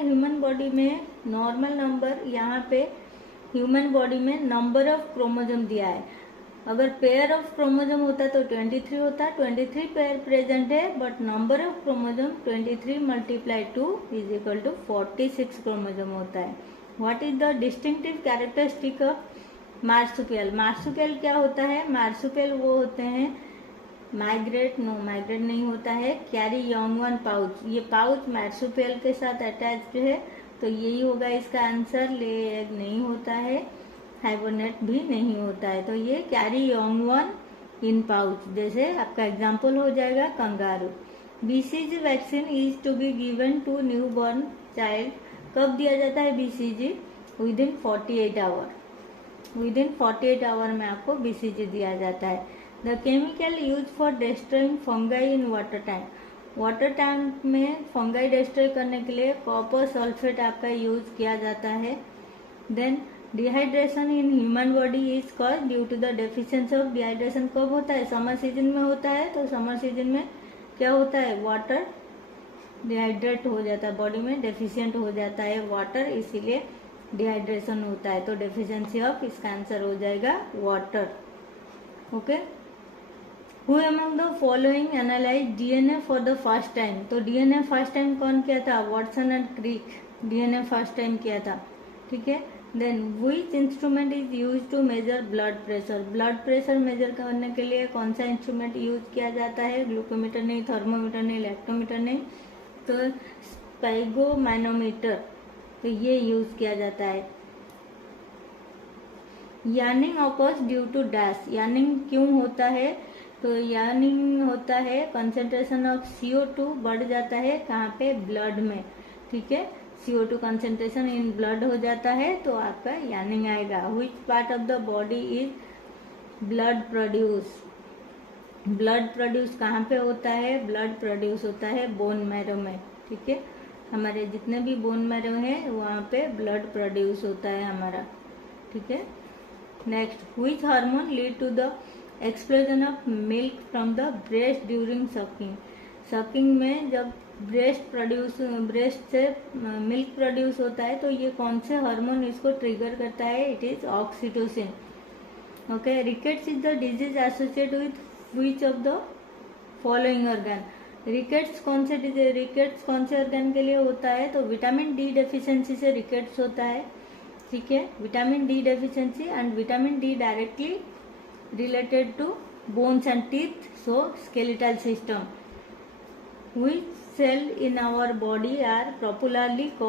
Human body में normal number, यहाँ पे ह्यूमन बॉडी में नंबर ऑफ क्रोमोसोम दिया है। अगर पेयर ऑफ क्रोमोसोम होता तो 23 होता, 23 पेयर प्रेजेंट है, but number of chromosome 23 multiply 2 is equal to 46 chromosome होता है। What is the distinctive characteristic of marsupial? Marsupial क्या होता है? मार्सुपियल वो होते हैं माइग्रेट नहीं होता है, कैरी यंग वन पाउच। ये पाउच मार्सुपियल के साथ अटैच्ड है, तो यही होगा इसका आंसर। ले एग नहीं होता है, हाइबरनेट भी नहीं होता है, तो ये carry young one in pouch, जैसे आपका एग्जाम्पल हो जाएगा kangaroo. BCG vaccine is to be given to new born child. कब दिया जाता है BCG? Within 48 hour. Within 48 hour में आपको बीसीजी दिया जाता है। The chemical use for destroying fungi in water tank. Water tank में फंगाई डिस्ट्रॉय करने के लिए कॉपर सल्फेट आपका यूज किया जाता है। Then dehydration in human body is cause due to the deficiency of dehydration. कब होता है? समर सीजन में होता है, तो समर सीजन में क्या होता है? वाटर डिहाइड्रेट हो जाता है, बॉडी में डेफिशिएंट हो जाता है वाटर, इसीलिए डिहाइड्रेशन होता है। तो डेफिशिएंसी ऑफ, इसका आंसर हो जाएगा water. Okay. Who among the following analyse DNA for the first time? तो डीएनए फर्स्ट टाइम कौन किया था? Watson and Crick DNA first time किया था, ठीक है। Then which instrument is use to measure blood pressure? Blood pressure measure करने के लिए कौन सा इंस्ट्रूमेंट यूज किया जाता है? ग्लूकोमीटर नहीं, थर्मोमीटर नहीं, लैक्टोमीटर नहीं, तो स्पाइगोमैनोमीटर, तो ये यूज किया जाता है। यार्निंग ऑकर्स ड्यू टू डैश। यार्निंग क्यों होता है? तो यार्निंग होता है कंसेंट्रेशन ऑफ CO2 बढ़ जाता है, कहाँ पे? ब्लड में, ठीक है। CO2 कंसेंट्रेशन इन ब्लड हो जाता है, तो आपका यार्निंग आएगा। Which part of the body is blood produce? Blood produce कहाँ पे होता है? ब्लड प्रोड्यूस होता है बोन मैरो में, ठीक है। हमारे जितने भी बोन मैरो है वहाँ पे ब्लड प्रोड्यूस होता है हमारा, ठीक है। Next, which hormone lead to the explosion of milk from the breast during sucking? Sucking में जब ब्रेस्ट से मिल्क प्रोड्यूस होता है, तो ये कौन से हार्मोन इसको ट्रिगर करता है? It is oxytocin. Okay. Rickets is the disease associate with which of the following organ? Rickets कौन से ऑर्गन के लिए होता है? तो विटामिन डी डेफिशिएंसी से रिकेट्स होता है, ठीक है। Vitamin D deficiency, and vitamin D directly related to bones and teeth, so skeletal system. Which cell in our body are popularly called